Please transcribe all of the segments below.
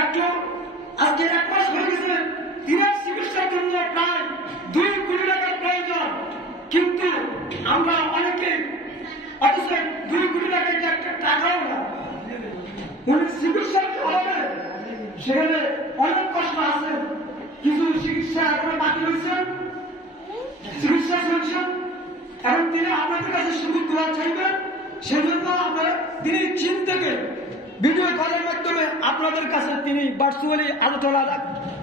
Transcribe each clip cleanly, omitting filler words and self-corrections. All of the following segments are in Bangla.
একটু আজকে 1 মাস হয়ে গেছে, তিনার চিকিৎসার জন্য প্রায় 2 কোটি টাকার প্রয়োজন, কিন্তু আমরা অনেকে অথচ 2 কোটি টাকা একটা টাকাও না, উনি চিকিৎসার অভাবে সেখানে অনেক কষ্ট আছে, কিছু চিকিৎসা এখনো বাকি রয়েছে, চিকিৎসা চলছে। এবং তিনি আপনাদের কাছে শুধু দোয়া চাইবেন, সেজন্য আমরা তিনি চীন থেকে ভিডিও কলের মাধ্যমে আপনাদের কাছে তিনি ভার্চুয়ালি আলোচনা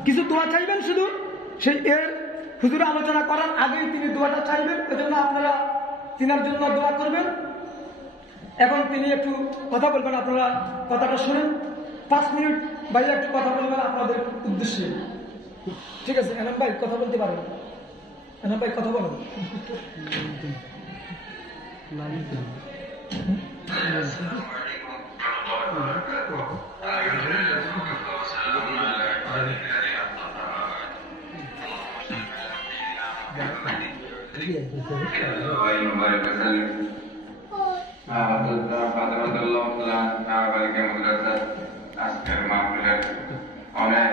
কিছু দোয়া চাইবেন, শুধু সেই এর হুজুরে আলোচনা করার আগেই তিনি দোয়াটা চাইবেন, ওই জন্য আপনারা তিনার জন্য দোয়া করবেন। এখন তিনি একটু কথা বলবেন, আপনারা কথাটা শুনেন। 5 মিনিট ভাই একটু কথা বলবেন আপনাদের উদ্দেশ্যে, ঠিক আছে? এনাম ভাই কথা বলতে পারেন, এনাম ভাই কথা বলেন। আজকের মাহফিলের অনেক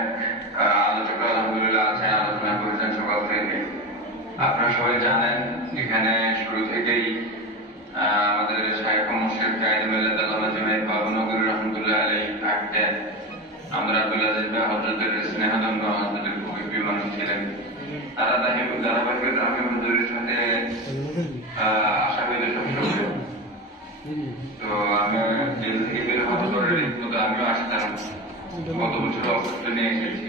আলোচক আলহামদুলিল্লাহ আছে, আলোচনা করেছেন সকাল থেকে। আপনারা সবাই জানেন এখানে শুরু থেকেই আমাদের শাইখ মুর্শিদ কায়েদ মিল্লাত আল্লামা জুনায়েদ বাবুনগরী রহমাতুল্লাহ আলাইহি থাকতেন। আমরা আব্দুল আজিজ ভাই হযরতের স্নেহধন্য হযরতের খুবই প্রিয় মানুষ ছিলেন। তারা ধারাবাহিকতা আমি হুজুরের সাথে আশা করি সবসময়। তো আমি জেল থেকে বের হওয়ার পরে আমিও আসতাম, গত বছর অসুস্থ নিয়ে এসেছি।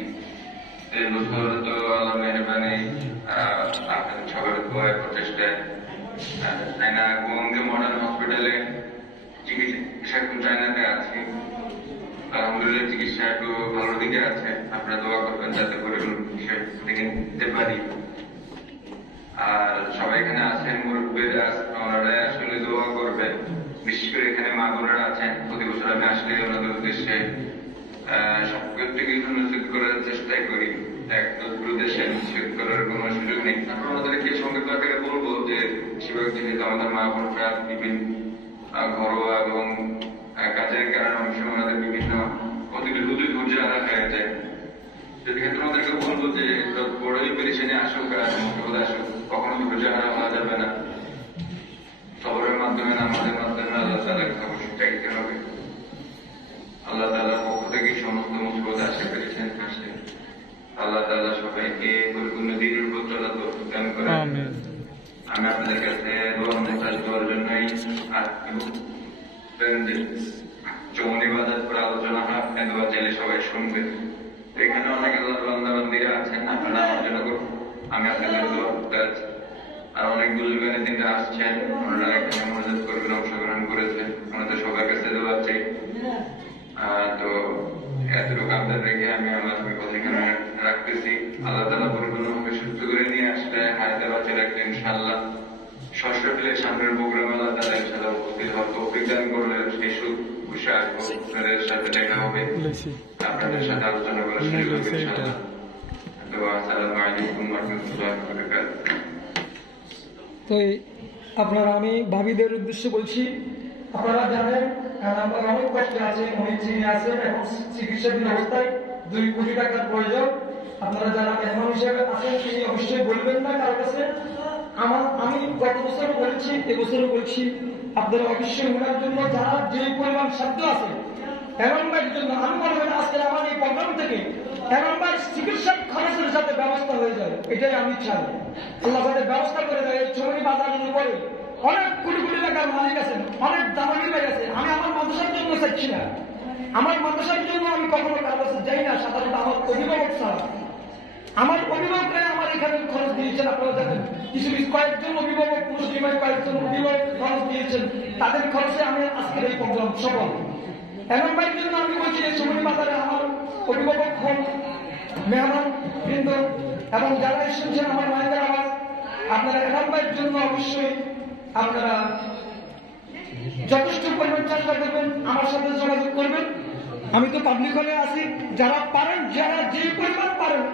এই বছর তো আল্লাহ মেহরবানি আপনাদের সবার দোয়ায় প্রচেষ্টায় চায়না গোয়াঙ্গে মডার্ন হসপিটালে চিকিৎসা চায়নাতে আছি। আলহামদুলিল্লাহ চিকিৎসা একটু ভালোর দিকে আছে। আপনারা দোয়া করবেন যাতে করে দেখে নিতে পারি। আর সবাই এখানে আছেন, মুরব্বীরা ওনারা আসলে দোয়া করবেন। বিশেষ করে এখানে মা বোনেরা আছেন, প্রতি বছর আমি আসলে ওনাদের উদ্দেশ্যে সবকিছু নিষেধ করার চেষ্টাই করি। দেশে নিষেধ করার কোনো সুযোগ নেই। আমরা আমাদেরকে সঙ্গে করে বলবো যে শিবক যেহেতু আমাদের মা বোনরা বিভিন্ন ঘরোয়া এবং কাজের কারণে অনেক সময় আমাদের বিভিন্ন অতিরিক্ত ধৈর্য আনা হয়ে যায়। সেক্ষেত্রে আমাদেরকে বলবো যে বড়ই পেরেশানি আসুক আর মুখ্যপদে আসুক, কখনো ধৈর্য হারা হওয়া যাবে না। সবরের মাধ্যমে নামাজের মাধ্যমে আল্লাহ তাআলাকে অবশ্যই চাইতে হবে। আল্লাহ তাআলার পক্ষ থেকে সমস্ত মুসিবত আসে পেরেছেন আসে। আল্লাহ তাআলা সবাইকে পরিপূর্ণ দ্বীনের উপর চলা তৌফিক দান করেন। আমিন। আমি আপনাদের কাছে দোয়া মেসেজ দেওয়ার জন্যই চৌমনি বাজার করে আলোচনা হয়, আপনি দোয়া চাইলে সবাই শুনবেন। এখানে অনেক আল্লাহর বান্দাবান্দীরা আছেন, আপনারা আলোচনা করুন, আমি আপনাদের দোয়া করতে আছি। আর অনেক বুজুর্গানে দিনরা আসছেন, ওনারা এখানে মনোযোগ করবেন, অংশগ্রহণ করেছেন, আমাদের সবার কাছে দোয়া চাই। তো এতটুকু আপনাদের রেখে আমি আমার কথা এখানে রাখতেছি। আল্লাহ তাআলা পরিপূর্ণভাবে সুস্থ করে নিয়ে আসলে হায়াতে বাঁচিয়ে রাখলে ইনশাআল্লাহ ষষ্ঠ প্লের সামনের প্রোগ্রাম আল্লাহ তাআলা ইনশাআল্লাহ উপস্থিত হওয়ার তৌফিক দান করলে সেই খুশি আসবো, আপনাদের সাথে দেখা হবে, আপনাদের সাথে আলোচনা করার সুযোগ হবে ইনশাআল্লাহ। তো আসসালামু আলাইকুম ওয়া রাহমাতুল্লাহি ওয়া বারাকাতুহু। তো আপনারা, আমি ভাবিদের উদ্দেশ্যে বলছি, আপনারা জানেন আমার অনেক কষ্ট আছে, উনি চিনি আছেন এবং চিকিৎসাধীন অবস্থায় 2 কোটি টাকার প্রয়োজন। আপনারা যারা মেহমান হিসেবে আছেন তিনি অবশ্যই বলবেন না কারো কাছে। আমি গত বছরও বলেছি, এবছরও বলছি, আপনারা অবশ্যই ওনার জন্য যারা যে পরিমাণ সাধ্য আছে এমনবার জন্য আমি মনে হয় আজকে আমার এই প্রোগ্রাম থেকে এমনবার চিকিৎসা খরচের যাতে ব্যবস্থা হয়ে যায়, এটাই আমি চাই। আল্লাহ যাতে ব্যবস্থা করে দেয়। এই চৌমনি বাজারের উপরে অনেক কোটি কোটি টাকার মালিক আছেন, অনেক দামানি ভাই আছে। আমি আমার মাদ্রাসার জন্য চাইছি না, আমার মাদ্রাসার জন্য আমি কখনো কারো কাছে যাই না। সাধারণত আমার অভিভাবক ছাড়া আমার অভিভাবকরা আমার এখানে খরচ দিয়েছেন। আপনারা জানেন কিছু কয়েকজন অভিভাবক, মুসলিমায় কয়েকজন অভিভাবক খরচ দিয়েছেন, তাদের খরচে আমি আজকের এই প্রোগ্রাম সফল। এমন ভাইয়ের জন্য আমি বলছি এই চৌমনি বাজারে আমার অভিভাবক হন, মেহমান বৃন্দ এবং যারা এসেছেন আমার মায়ের আওয়াজ, আপনারা এমন ভাইয়ের জন্য অবশ্যই আপনারা যথেষ্ট পরিমাণ চেষ্টা করবেন, আমার সাথে যোগাযোগ করবেন। আমি তো পাবলিক হলে আছি, যারা পারেন, যারা যে পরিমাণ পারেন,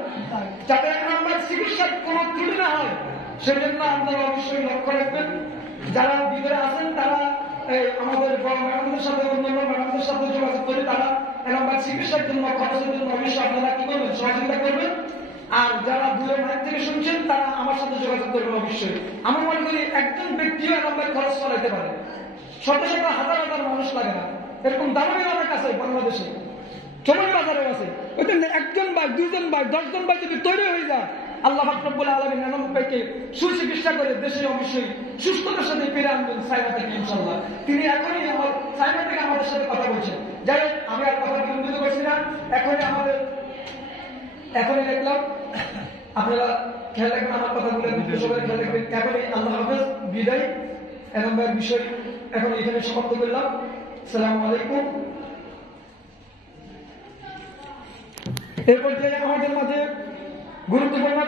যাতে আমার চিকিৎসার কোনো ত্রুটি না হয় সেজন্য আপনারা অবশ্যই লক্ষ্য রাখবেন। যারা ভিতরে আছেন তারা আমাদের বড় ম্যাডামদের সাথে, অন্যান্য ম্যাডামদের সাথে যোগাযোগ করে তারা এলাকার চিকিৎসার জন্য খরচের জন্য অবশ্যই আপনারা কি করবেন, সহযোগিতা করবেন। আর যারা দূরের মাইক থেকে শুনছেন তারা আমার সাথে যোগাযোগ করবেন অবশ্যই। আমি মনে করি একজন ব্যক্তিও এলাকার খরচ চালাইতে পারে, শত শত হাজার হাজার মানুষ লাগে না, এরকম দামি অনেক আছে বাংলাদেশে, সময় বাজারে আছে। ওইটা একজন ভাই, দুইজন ভাই, 10 জন ভাই যদি তৈরি হয়ে যায়, আল্লাহ পাক রব্বুল আলামিন নানান ভাইকে সুচিকিৎসা করে দেশে অবশ্যই সুস্থতার সাথে ফিরে আনবেন চায়না থেকে ইনশাআল্লাহ। তিনি এখনই আমার চায়না থেকে আমাদের সাথে কথা বলছেন। যাই হোক, আমি আর কথা বিলম্বিত করছি না, এখনই দেখলাম আপনারা খেয়াল রাখবেন, আমার কথাগুলো সবাই খেয়াল রাখবেন। এখনই আল্লাহ হাফেজ, বিদায়। এখন বিষয় এখন এখানে সমাপ্ত করলাম। আসসালামু আলাইকুম। এরপর যে আমাদের মাঝে গুরুত্বপূর্ণ